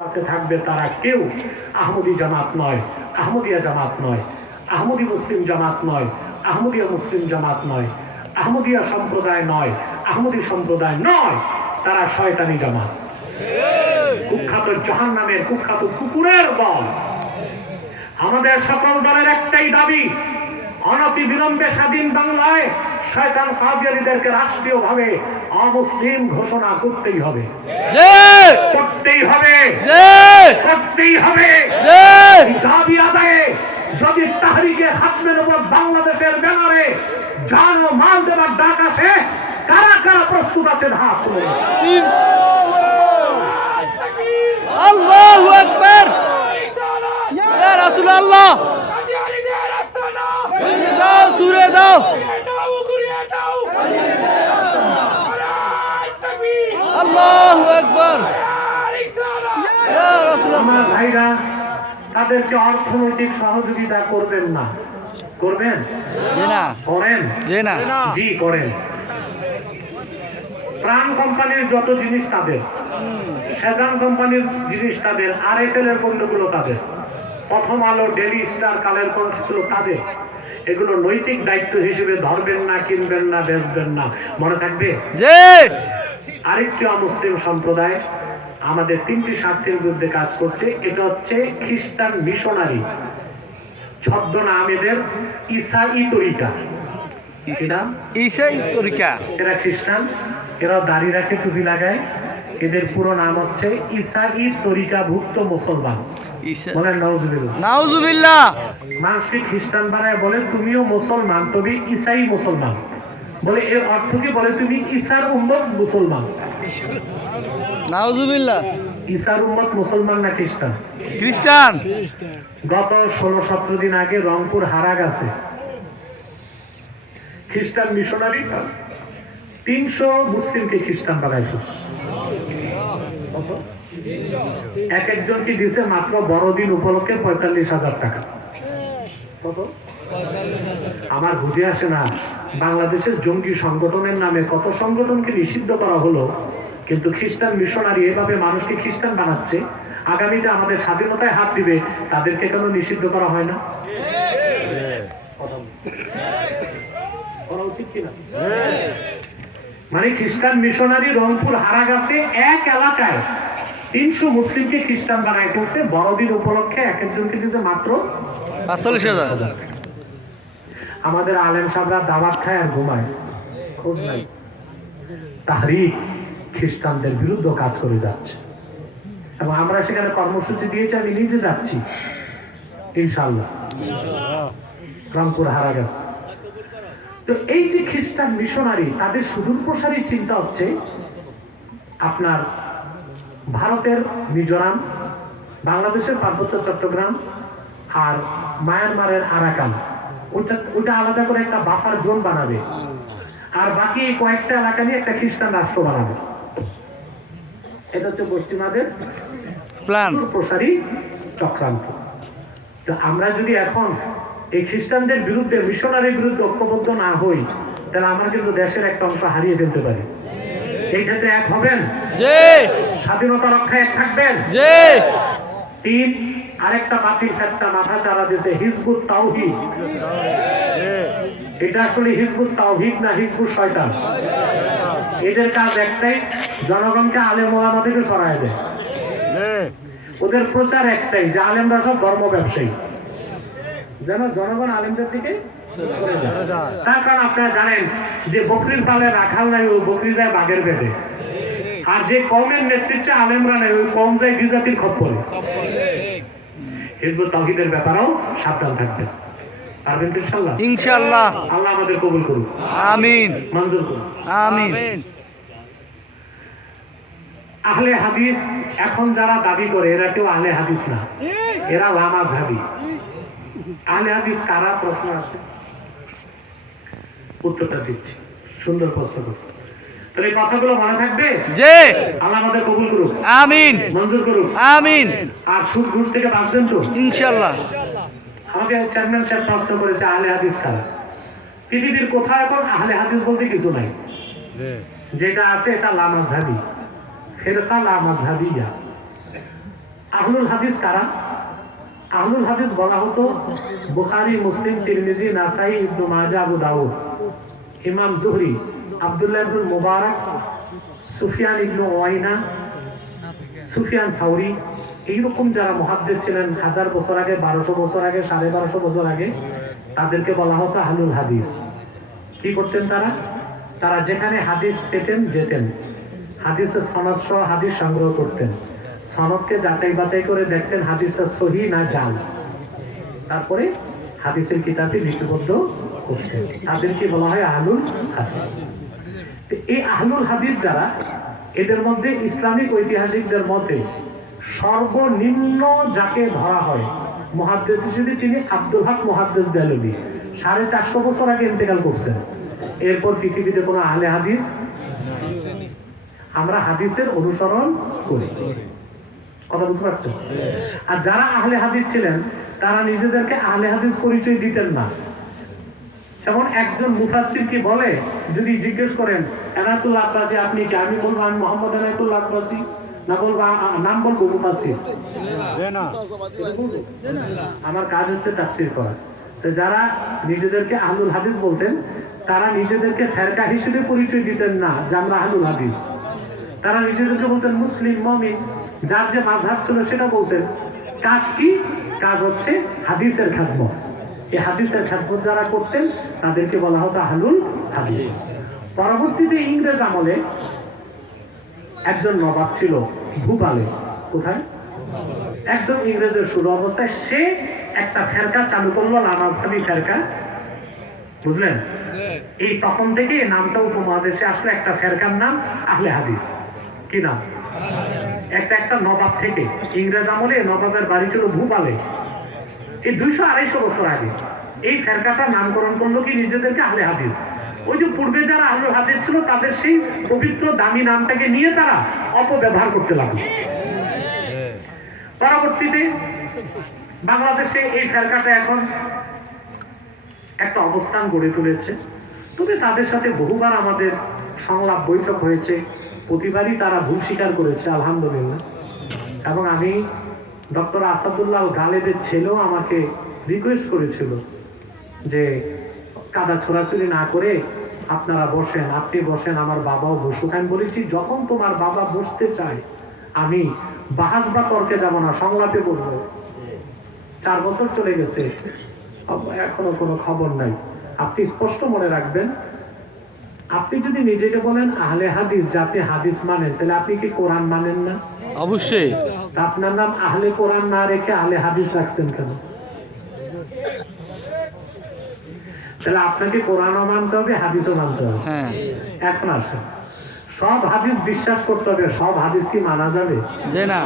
কাছে থাকবে তারা কেউ আহমদি জামাত নয়, আহমদিয়া জামাত নয়, আহমদি মুসলিম জামাত নয়, আহমদিয়া মুসলিম জামাত নয়, আহমদিয়া সম্প্রদায় নয়, আহমদি সম্প্রদায় নয়, তারা শয়তানি জামাত, কুখ্যাত জাহান্নামের কুখ্যাত কুকুরের দল। আমাদের সকল দলের একটাই দাবি, অনতি বিলম্বে স্বাধীন বাংলায় শয়তান কাদিয়ানীদেরকে রাষ্ট্রীয়ভাবে অমুসলিম ঘোষণা করতেই হবে, করতেই হবে, করতেই হবে। দাবি আদায়ে যদি তাহরিকে খাতমে নবুয়ত বাংলাদেশের ব্যানারে জান ও মাল দেওয়ার ডাক আসে, কারা কারা প্রস্তুত আছে? হাত তুলুন। আল্লাহু আকবার, ইয়া রাসূলুল্লাহ, দাও সুরে দাও, আল্লাহু আকবার, ইয়া রাসূলুল্লাহ। আমার ভাইরা, তাদেরকে অর্থনৈতিক সহযোগিতা করবেন না, করবেন? জি না, করেন? জি না, জি করেন। প্রাণ কোম্পানির যত জিনিস তাদের, সেজান কোম্পানির জিনিস তাদের, আরএফএল এর পণ্যগুলো তাদের, প্রথম আলো, ডেলি স্টার, কালের কণ্ঠগুলো তাদের। এগুলো নৈতিক দায়িত্ব হিসেবে ধরবেন না, কিনবেন না, বেচবেন না, মনে থাকবে। জি। আরেকটি অমুসলিম সম্প্রদায় আমাদের তিনটি স্বার্থের বিরুদ্ধে কাজ করছে। এটা হচ্ছে খ্রিস্টান মিশনারি, ছদ্মনাম এদের ঈসাই তরিকা। ঈসাই তরিকা। এরা খ্রিস্টান, এরা দাড়ি রাখে, টুপি লাগায়। এদের পুরো নাম হচ্ছে ঈসাই তরিকা ভুক্ত মুসলমান। বলেন নাউজুবিল্লাহ। নাউজুবিল্লাহ। মানুষকে খ্রিস্টান বানায় বলে তুমিও মুসলমান, তবে ঈসাই মুসলমান। বলে এর অর্থ কি? বলে তুমি ঈসার উম্মত মুসলমান। নাউজুবিল্লাহ। ঈসার উম্মত মুসলমান না খ্রিস্টান? খ্রিস্টান। গত 16-17 দিন আগে রংপুর হারাগাছে খ্রিস্টান মিশনারি 300 মুসলিমকে খ্রিস্টান বানাইছে। এক একজনকে দিছে মাত্র বড়দিন উপলক্ষে 45,000 টাকা। কত? আমার বুঝে আসে না, বাংলাদেশের জঙ্গি সংগঠনের নামে কত সংগঠনকে নিষিদ্ধ করা হলো, কিন্তু খ্রিস্টান মিশনারি এভাবে মানুষকে খ্রিস্টান বানাচ্ছে। আগামীতে আমাদের স্বাধীনতায় হাত দিবে, তাদেরকে কেন নিষিদ্ধ করা হয় না? করা উচিত কিনা? মানে খ্রিস্টান মিশনারি রংপুর হারাগাছে এক এলাকায় 300 মুসলিমকে খ্রিস্টান বানাই করছে। বড়দিন উপলক্ষে এক একজনকে দিয়েছে মাত্র 45,000। আমাদের আলেম সাহেবরা দাওয়াত খায় আর ঘুমায়, খোঁজ নাই। তাহরিক খ্রিস্টানদের বিরুদ্ধে কাজ করে যাচ্ছে এবং আমরা সেখানে কর্মসূচি দিয়েছি, আমি নিজে যাচ্ছি ইনশাআল্লাহ। রংপুর হারাগাছে। তো এই যে খ্রিস্টান মিশনারি, তাদের সুদূর প্রসারী চিন্তা হচ্ছে আপনার ভারতের মিজোরাম, বাংলাদেশের পার্বত্য চট্টগ্রাম আর মায়ানমারের আরাকান, ওইটা আলাদা করে একটা বাফার জোন বানাবে, আর বাকি কয়েকটা এলাকা নিয়ে একটা খ্রিস্টান রাষ্ট্র বানাবে। এটা হচ্ছে পশ্চিমাদের প্ল্যান, প্রসারী চক্রান্ত। তো আমরা যদি এখন এই খ্রিস্টানদের বিরুদ্ধে, মিশনারির বিরুদ্ধে ঐক্যবদ্ধ না হই, তাহলে আমরা কিন্তু দেশের একটা অংশ হারিয়ে ফেলতে পারি। এই ক্ষেত্রে এক হবেন, স্বাধীনতা রক্ষায় এক থাকবেন। 3, আরেকটা বাতিল ফেরকা মাথা চারা দিয়েছে, হিজবুত তাওহীদ। এটা আসলে হিজবুত তাওহীদ না, হিজবুত শয়তান। এদের কাজ একটাই, জনগণকে আলেম ওলামা থেকে সরায় দেয়। ওদের প্রচার একটাই, যে আলেমরা সব ধর্ম ব্যবসায়ী, যেন জনগণ আলেমদের দিকে সরে যায়। তার কারণ আপনারা জানেন যে বকরির পালে রাখাল নাই, ওই বকরি যায় বাঘের পেটে। আর যে কওমের নেতৃত্বে আলেমরা নেই, ওই কওম যায় বিজাতির খপ্পরে। হিজবুত তাওহীদের ব্যাপারেও সাবধান থাকবেন। পারবেন তো ইনশাআল্লাহ? ইনশাআল্লাহ। আল্লাহ আমাদের কবুল করুন, আমিন, মঞ্জুর করুন, আমিন। আহলে হাদিস এখন যারা দাবি করে, এরা কেউ আহলে হাদিস না, এরা লামাযহাবী। আহলে হাদিস কারা? প্রশ্ন আসে, উত্তরটা দিচ্ছি। সুন্দর প্রশ্ন করছে, তাহলে এই কথাগুলো মনে থাকবে। জি। আল্লাহ আমাদের কবুল করুক, আমিন, মঞ্জুর করুক, আমিন। আর সুদ ঘুষ থেকে বাঁচবেন তো ইনশাআল্লাহ। আমাদের চেয়ারম্যান সাহেব প্রশ্ন করেছে আহলে হাদিস কারা। পৃথিবীর কোথাও এখন আহলে হাদিস বলতে কিছু নাই, যেটা আছে এটা লামাযহাবী, ফিরকা লামাযহাবিয়া। আহলুল হাদিস কারা? আহলুল হাদিস বলা হতো বুখারী, মুসলিম, তিরমিজি, নাসাই, ইবনে মাজাহ, আবু দাউদ, ইমাম জুহরি, আব্দুল্লাহ ইবনে মুবারক, সুফিয়ান ইবনে উয়াইনা, সুফিয়ান সাউরি, এইরকম যারা মুহাদ্দিস ছিলেন 1000 বছর আগে, 1200 বছর আগে, 1250 বছর আগে, তাদেরকে বলা হতো আহলুল হাদিস। কি করতেন তারা? তারা যেখানে হাদিস পেতেন যেতেন, হাদিসের সনদ সহ হাদিস সংগ্রহ করতেন, সনদকে যাচাই বাছাই করে দেখতেন হাদিসটা সহি না জাল, তারপরে হাদিসের কিতাবে লিপিবদ্ধ করতেন। তাদেরকে বলা হয় আহলুল হাদিস। তো এই আহলুল হাদিস যারা, এদের মধ্যে ইসলামিক ঐতিহাসিকদের মধ্যে সর্বনিম্ন যাকে ধরা হয় মুহাদ্দিস হিসেবে তিনি আব্দুল হক মুহাদ্দিস দেহলভী। 450 বছর আগে ইন্তেকাল করছেন। এরপর পৃথিবীতে কোনো আহলে হাদিস, আমরা হাদিসের অনুসরণ করি। কথা বুঝতে পারছেন? আর যারা আহলে হাদিস ছিলেন তারা নিজেদেরকে আহলে হাদিস পরিচয় দিতেন না। যেমন একজন মুফাসসির কি বলে, যদি জিজ্ঞেস করেন এনায়েতুল্লাহ আব্বাসী আপনি কি, আমি বলবো আমি মোহাম্মদ এনায়েতুল্লাহ আব্বাসী, না বলবো নাম বলবো মুফাসসির? আমার কাজ হচ্ছে তাফসীর করা। তো যারা নিজেদেরকে আহলুল হাদিস বলতেন তারা নিজেদেরকে ফেরকা হিসেবে পরিচয় দিতেন না যে আমরা আহলুল হাদিস। তারা নিজেদেরকে বলতেন মুসলিম, মুমিন, যার যে মাযহাব ছিল সেটা বলতেন। কাজ কি? কাজ হচ্ছে হাদিসের খেদমত। এই হাদিসের খেদমত যারা করতেন তাদেরকে বলা হতো আহলুল হাদিস। পরবর্তীতে ইংরেজ আমলে একজন নবাব ছিল ভূপালে। কোথায়? একদম ইংরেজের শুরু অবস্থায় সে একটা ফেরকা চালু করলো, লামাজহাবি ফেরকা। বুঝলেন? এই তখন থেকে নামটা উপমহাদেশে আসলে একটা ফেরকার নাম আহলে হাদিস। কি নাম? একটা নবাব থেকে, ইংরেজ আমলে নবাবের বাড়ি ছিল ভূপালে, এই 200-250 বছর আগে এই ফেরকাটার নামকরণ করলো কি নিজেদেরকে আহলে হাদিস। ওই যে পূর্বে যারা আহলে হাদিস ছিল তাদের সেই পবিত্র দামি নামটাকে নিয়ে তারা অপব্যবহার করতে লাগলো। পরবর্তীতে বাংলাদেশে এই ফেরকাটা এখন একটা অবস্থান গড়ে তুলেছে। তবে তাদের সাথে বহুবার আমাদের সংলাপ বৈঠক হয়েছে, প্রতিবারই তারা ভুল স্বীকার করেছে আলহামদুলিল্লাহ। এবং আমি ডক্টর আসাদুল্লাহ গালেবের ছেলেও আমাকে রিকোয়েস্ট করেছিল যে কাদা ছোড়াছুড়ি না করে আপনারা বসেন, আপনি বসেন, আমার বাবাও বসুক। আমি বলেছি যখন তোমার বাবা বসতে চায় আমি বাহাস বা তর্কে যাব না, সংলাপে বসবো। 4 বছর চলে গেছে, এখনো কোনো খবর নাই। আপনি স্পষ্ট মনে রাখবেন, আপনি যদি নিজেকে বলেন আহলে হাদিস, যাতে হাদিস মানেন, তাহলে আপনি কি কোরআন মানেন না? অবশ্যই। আপনার নাম আহলে কোরআন না রেখে আহলে হাদিস রাখছেন কেন? তাহলে আপনাকে কোরআনও মানতে হবে, হাদিসও মানতে হবে। হ্যাঁ। এখন আসেন, সব হাদিস বিশ্বাস করতে হবে, সব হাদিস কি মানা যাবে? যে না।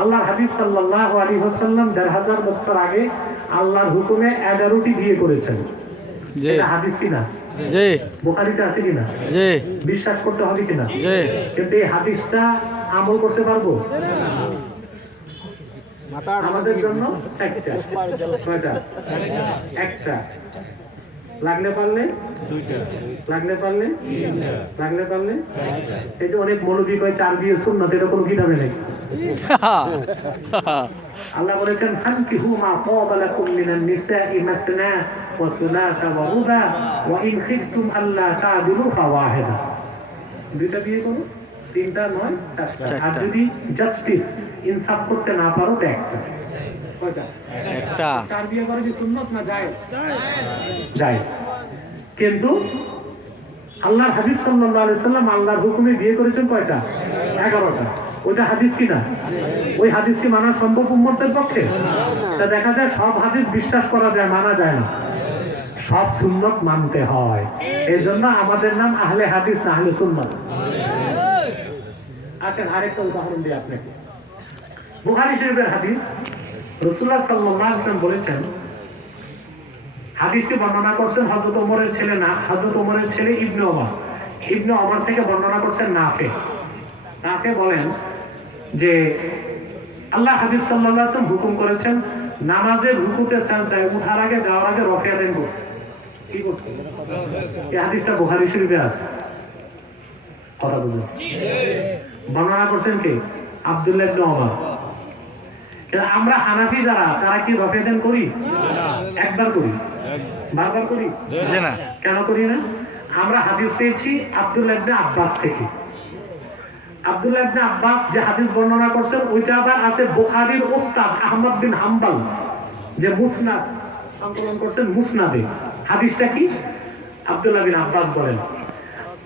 আল্লাহর হাবিব সাল্লাল্লাহু আলাইহি ওয়াসাল্লাম 1500 বছর আগে আল্লাহর হুকুমে 11টি বিয়ে করেছেন। জি। এটা হাদিস কিনা? জি। বুখারীতে আছে কিনা? জি। বিশ্বাস করতে হবে কিনা? জি। কিন্তু এই হাদিসটা আমল করতে পারবো? আমাদের জন্য 4টা। কয়টা? একটা। লাগলে পারলে 2টা, লাগলে পারলে 3টা, লাগলে পারলে 4টা। এই যে অনেক মৌলবী কয় 4 বিয়ে সুন্নাত, এটা কোনো কিতাবে নেই। আল্লাহ বলেছেন ফানকিহু মা তাবা লাকুম মিনান নিসাই মাসনা ওয়া সুলাসা ওয়া রুবা ওয়া ইন খিফতুম আল্লা তা'দিলু ফাওয়াহিদা। 2টা বিয়ে করো, 3টা নয় 4টা। আর যদি জাস্টিস ইনসাফ করতে না পারো তো একটা। কয়টা? একটা। 4 বিয়ে করে কি সুন্নাত না জায়েজ? জায়েজ। কিন্তু আল্লাহর হাবিব সাল্লাল্লাহু আলাইহি সাল্লাম আল্লাহর হুকুমে বিয়ে করেছেন কয়টা? 11টা। ওইটা হাদিস কিনা? ওই হাদিস কি মানা সম্ভব উম্মতের পক্ষে? তা দেখা যায় সব হাদিস বিশ্বাস করা যায়, মানা যায় না। সব সুন্নাত মানতে হয়। এই জন্য আমাদের নাম আহলে হাদিস না আহলে সুন্নাত। আসেন আরেকটা উদাহরণ দিই আপনাকে। বুখারী শরীফের হাদিস, রাসূলুল্লাহ সাল্লাল্লাহু আলাইহি ওয়াসাল্লাম বলেছেন, হাদিসটি বর্ণনা করছেন হযরত ওমরের ছেলে, না হযরত ওমরের ছেলে ইবনে ওমর। ইবনে ওমর থেকে বর্ণনা করছেন নাফে। নাফে বলেন যে আল্লাহ হাবিব সাল্লাল্লাহু আলাইহি ওয়াসাল্লাম হুকুম করেছেন নামাজের রুকুতে সিজদায় ওঠার আগে, যাওয়ার আগে রফিয়া দেন করতে। কি করতে? এই হাদিসটা বুখারী শরীফে আছে। কথা বুঝুন। বর্ণনা করছেন কে? আব্দুল্লাহ ইবনে ওমর। কিন্তু আমরা হানাফি যারা তারা কি রফেদান করি? একবার করি, বারবার করি যে না কেন করি না? আমরা হাদিস পেয়েছি আব্দুল্লাহ ইবনে আব্বাস থেকে। আব্দুল্লাহ ইবনে আব্বাস যে হাদিস বর্ণনা করছেন ওইটা আবার আছে বুখারীর ওস্তাদ আহমদ বিন হাম্বল যে মুসনাদ সংকলন করছেন মুসনাদে। হাদিসটা কি? আব্দুল্লাহ বিন আব্বাস বলেন,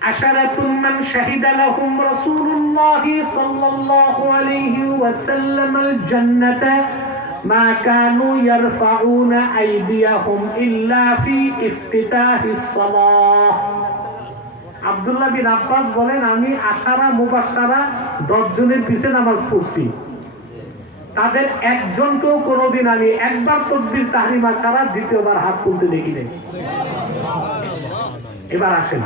আশারাতুন মান শাহিদা লাহুম রাসূলুল্লাহ সাল্লাল্লাহু আলাইহি ওয়াসাল্লাম আল জান্নাতা মা কানু ইয়ারফাউনা আইদিয়াহুম ইল্লা ফি ইফতিতাহিস সালাহ। আব্দুল্লাহ বিন আব্বাস বলেন, আমি আশারা মুবাশশারা 10 জনের পিছে নামাজ পড়ছি, তাদের একজনকেও কোনোদিন আমি একবার তাকবীর তাহরিমা ছাড়া দ্বিতীয়বার হাত তুলতে দেখি নাই। এবার আসেন,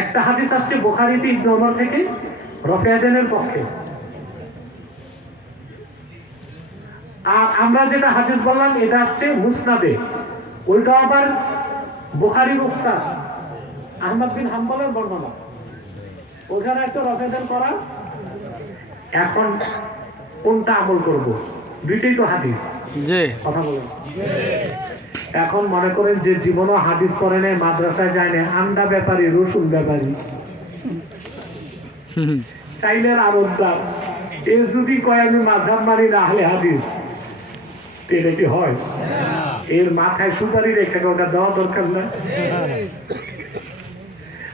একটা হাদিস আসছে বুখারীতে ইবনে ওমর থেকে রফেদানের পক্ষে, আর আমরা যেটা হাদিস বললাম এটা আসছে মুসনাদে, ওইটা আবার বুখারীর উস্তাদ আহমদ বিন হাম্বলের বর্ণনা, ওখানে একটা রফেদান করা। এখন কোনটা আমল করব? দুইটাই তো হাদিস, যে কথা বলেন। এখন মনে করেন যে জীবনও হাদিস পড়ে নেই, মাদ্রাসায় যায় না, আন্ডা ব্যাপারী, রসুন ব্যাপারী, চাইলের আরবদার, এ যদি কয় আমি মাযহাব মানি না আহলে হাদিস, এটা কি হয়? এর মাথায় সুপারি রেখে ওটা দেওয়া দরকার না?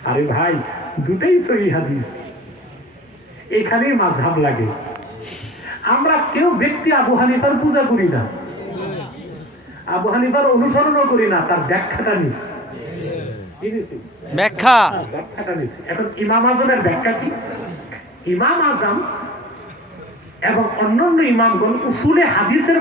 আরে ভাই, দুটাই সহিহ হাদিস, এখানেই মাযহাব লাগে। আমরা কেউ ব্যক্তি আবু হানিফার পূজা করি না, আবু হানিফার অনুসরণও করি না, তার ব্যাখ্যাটা নিচ্ছি। ব্যাখ্যাটা নিচ্ছি। এখন ইমাম আজমের ব্যাখ্যা কি? ইমাম আজম এবং অন্যান্য ইমামগণ উসুলে হাদিসের